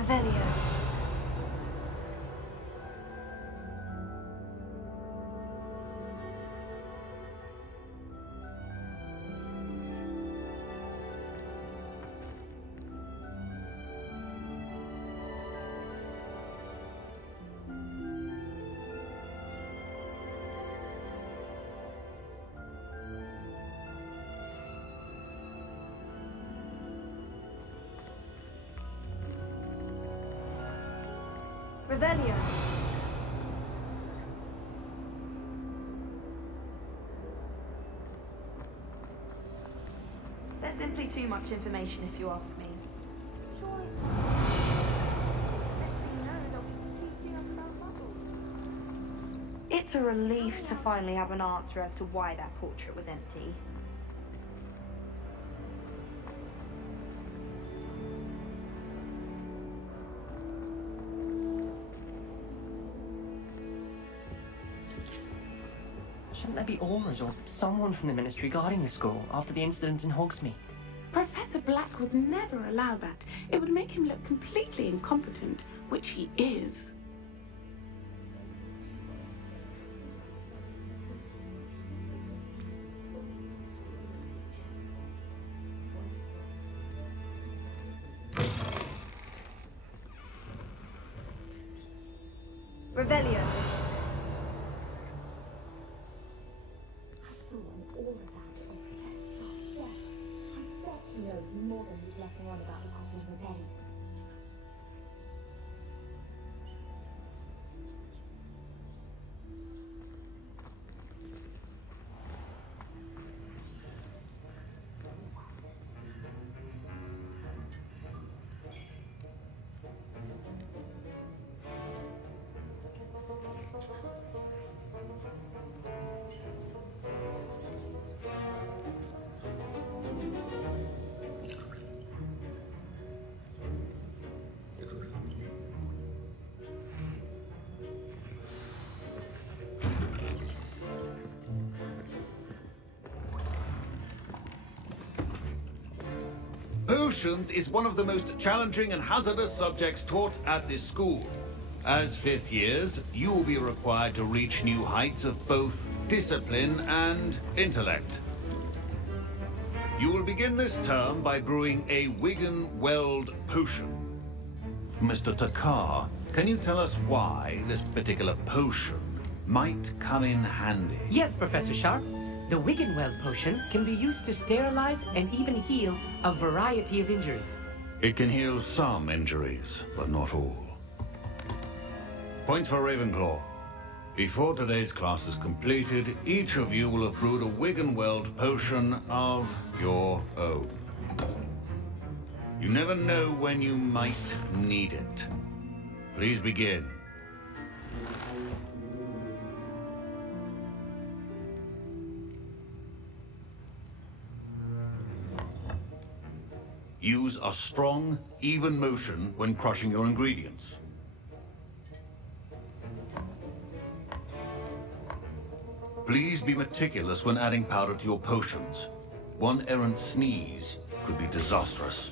Revelio. Revelio. There's simply too much information, if you ask me. It's a relief to finally have an answer as to why that portrait was empty. Shouldn't there be Aurors or someone from the Ministry guarding the school after the incident in Hogsmeade? Professor Black would never allow that. It would make him look completely incompetent, which he is. Revelio. I saw all about it on Professor Sharp's desk. I bet he knows more than he's letting on about the copy of the pen. Potions is one of the most challenging and hazardous subjects taught at this school. As fifth years, you will be required to reach new heights of both discipline and intellect. You will begin this term by brewing a Wiggenweld Potion. Mr. Thakkar, can you tell us why this particular potion might come in handy? Yes, Professor Sharp. The Wiggenweld Potion can be used to sterilize and even heal a variety of injuries. It can heal some injuries, but not all. Points for Ravenclaw. Before today's class is completed, each of you will have brewed a Wiggenweld Potion of your own. You never know when you might need it. Please begin. Use a strong, even motion when crushing your ingredients. Please be meticulous when adding powder to your potions. One errant sneeze could be disastrous.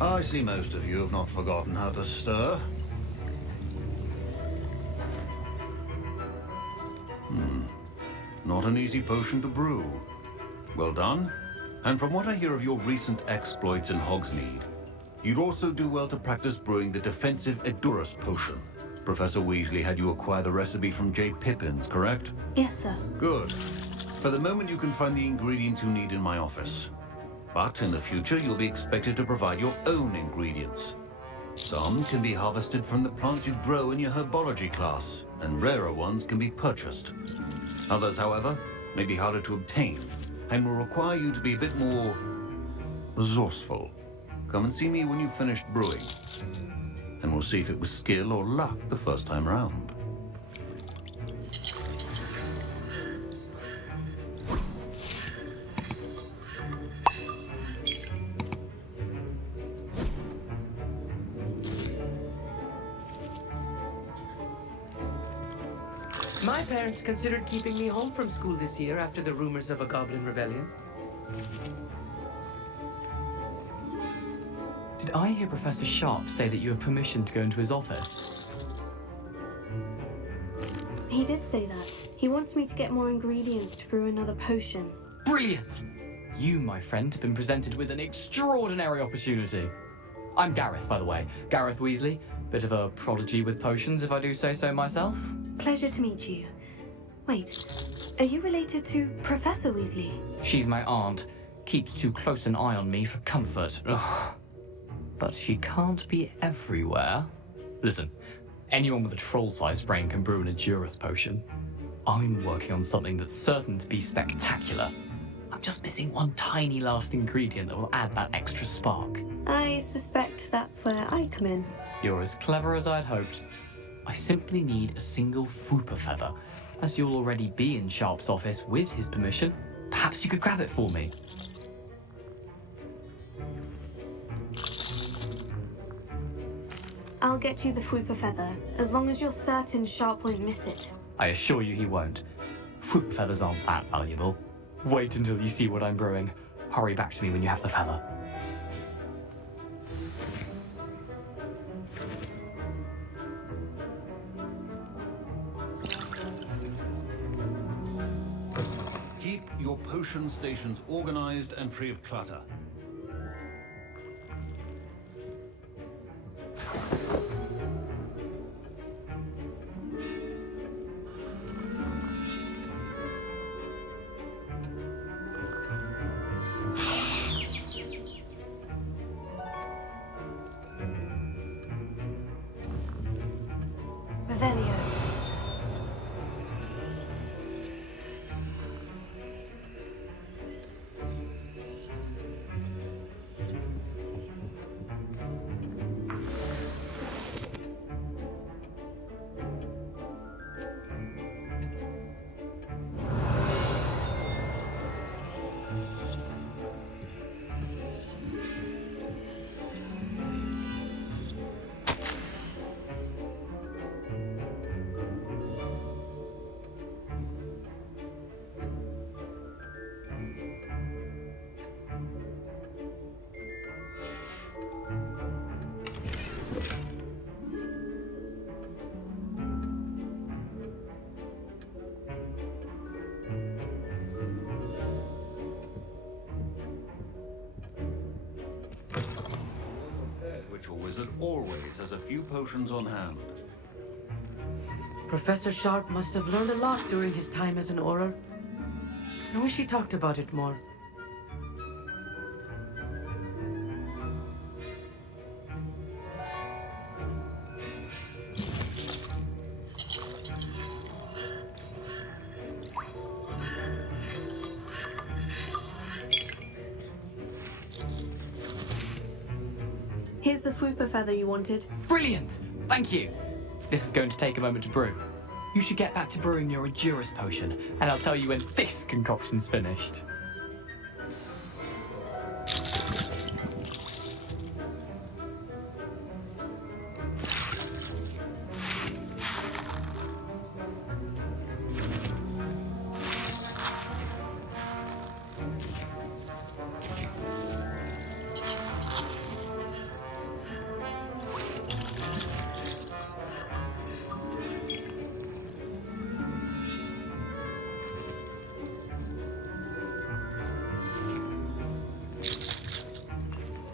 I see most of you have not forgotten how to stir. Not an easy potion to brew. Well done. And from what I hear of your recent exploits in Hogsmeade, you'd also do well to practice brewing the defensive Edurus Potion. Professor Weasley had you acquire the recipe from J. Pippin's, correct? Yes, sir. Good. For the moment, you can find the ingredients you need in my office. But in the future, you'll be expected to provide your own ingredients. Some can be harvested from the plants you grow in your Herbology class, and rarer ones can be purchased. Others, however, may be harder to obtain, and will require you to be a bit more resourceful. Come and see me when you've finished brewing, and we'll see if it was skill or luck the first time round. My parents considered keeping me home from school this year after the rumors of a goblin rebellion. Did I hear Professor Sharp say that you have permission to go into his office? He did say that. He wants me to get more ingredients to brew another potion. Brilliant! You, my friend, have been presented with an extraordinary opportunity. I'm Garreth, by the way. Garreth Weasley. Bit of a prodigy with potions, if I do say so myself. Pleasure to meet you. Wait, are you related to Professor Weasley? She's my aunt. Keeps too close an eye on me for comfort. Ugh. But she can't be everywhere. Listen, anyone with a troll-sized brain can brew an Edurus Potion. I'm working on something that's certain to be spectacular. I'm just missing one tiny last ingredient that will add that extra spark. I suspect that's where I come in. You're as clever as I'd hoped. I simply need a single Fooper feather. As you'll already be in Sharp's office with his permission, perhaps you could grab it for me. I'll get you the Fwooper feather, as long as you're certain Sharp won't miss it. I assure you he won't. Fooper feathers aren't that valuable. Wait until you see what I'm brewing. Hurry back to me when you have the feather. Keep your potion stations organized and free of clutter. Revelio. Ritual wizard always has a few potions on hand. Professor Sharp must have learned a lot during his time as an Auror. I wish he talked about it more. Here's the Fwooper feather you wanted. Brilliant! Thank you! This is going to take a moment to brew. You should get back to brewing your Edurus Potion, and I'll tell you when this concoction's finished.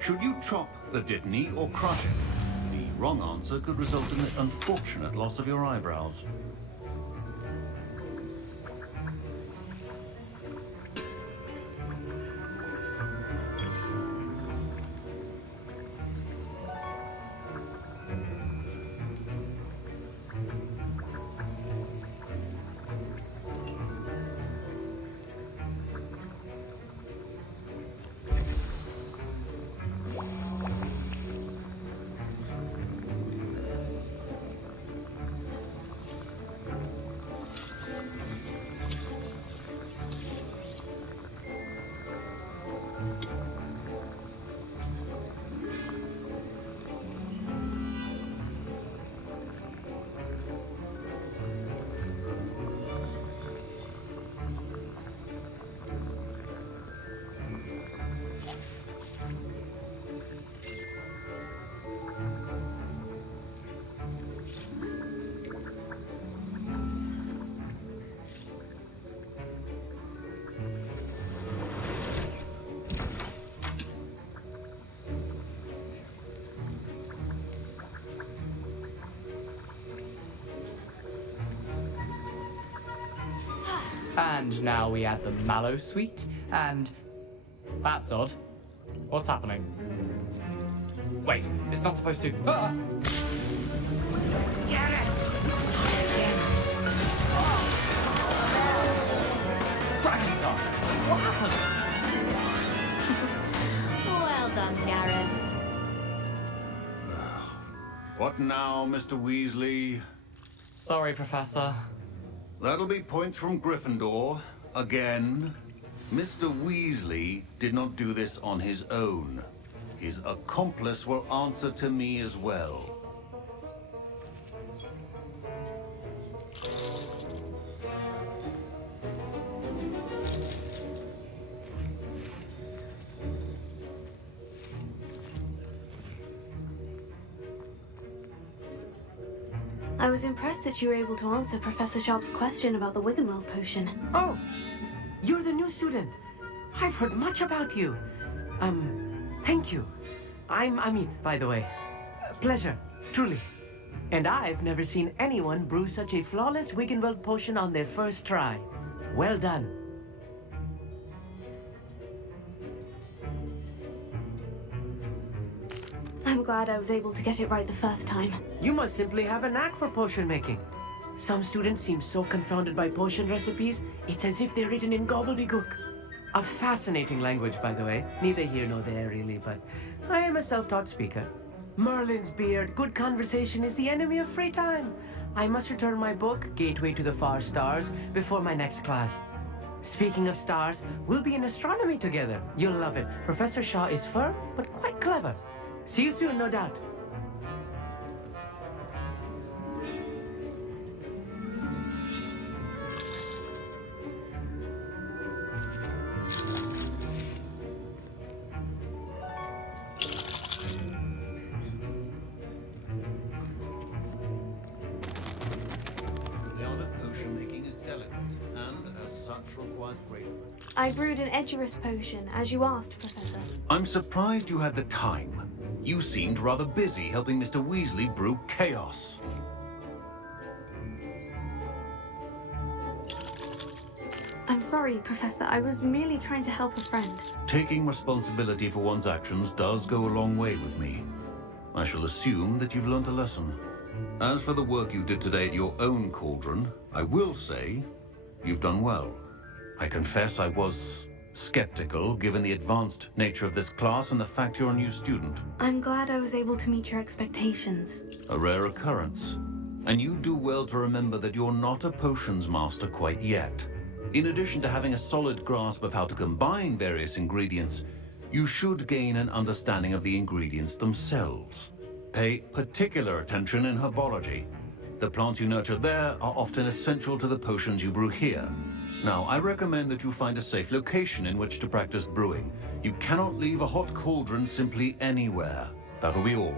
Should you chop the Dittany or crush it? The wrong answer could result in the unfortunate loss of your eyebrows. And now we add the mallow sweet, and... That's odd. What's happening? Wait, it's not supposed to... Ah! Dragonstar! What happened? Well done, Garreth. What now, Mr. Weasley? Sorry, Professor. That'll be points from Gryffindor. Again. Mr. Weasley did not do this on his own. His accomplice will answer to me as well. I was impressed that you were able to answer Professor Sharp's question about the Wiggenweld Potion. Oh, you're the new student. I've heard much about you. Thank you. I'm Amit, by the way. Pleasure, truly. And I've never seen anyone brew such a flawless Wiggenweld Potion on their first try. Well done. I'm glad I was able to get it right the first time. You must simply have a knack for potion making. Some students seem so confounded by potion recipes, it's as if they're written in gobbledygook. A fascinating language, by the way. Neither here nor there, really, but I am a self-taught speaker. Merlin's beard, good conversation is the enemy of free time. I must return my book, Gateway to the Far Stars, before my next class. Speaking of stars, we'll be in astronomy together. You'll love it. Professor Shaw is firm, but quite clever. See you soon, no doubt. The art of potion making is delicate, and as such requires great... I brewed an Edurus Potion, as you asked, Professor. I'm surprised you had the time. You seemed rather busy helping Mr. Weasley brew chaos. I'm sorry, Professor. I was merely trying to help a friend. Taking responsibility for one's actions does go a long way with me. I shall assume that you've learnt a lesson. As for the work you did today at your own cauldron, I will say you've done well. I confess I was skeptical, given the advanced nature of this class and the fact you're a new student. I'm glad I was able to meet your expectations. A rare occurrence. And you do well to remember that you're not a potions master quite yet. In addition to having a solid grasp of how to combine various ingredients, you should gain an understanding of the ingredients themselves. Pay particular attention in herbology. The plants you nurture there are often essential to the potions you brew here. Now, I recommend that you find a safe location in which to practice brewing. You cannot leave a hot cauldron simply anywhere. That'll be all.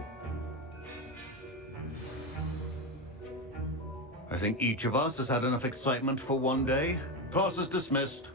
I think each of us has had enough excitement for one day. Class is dismissed.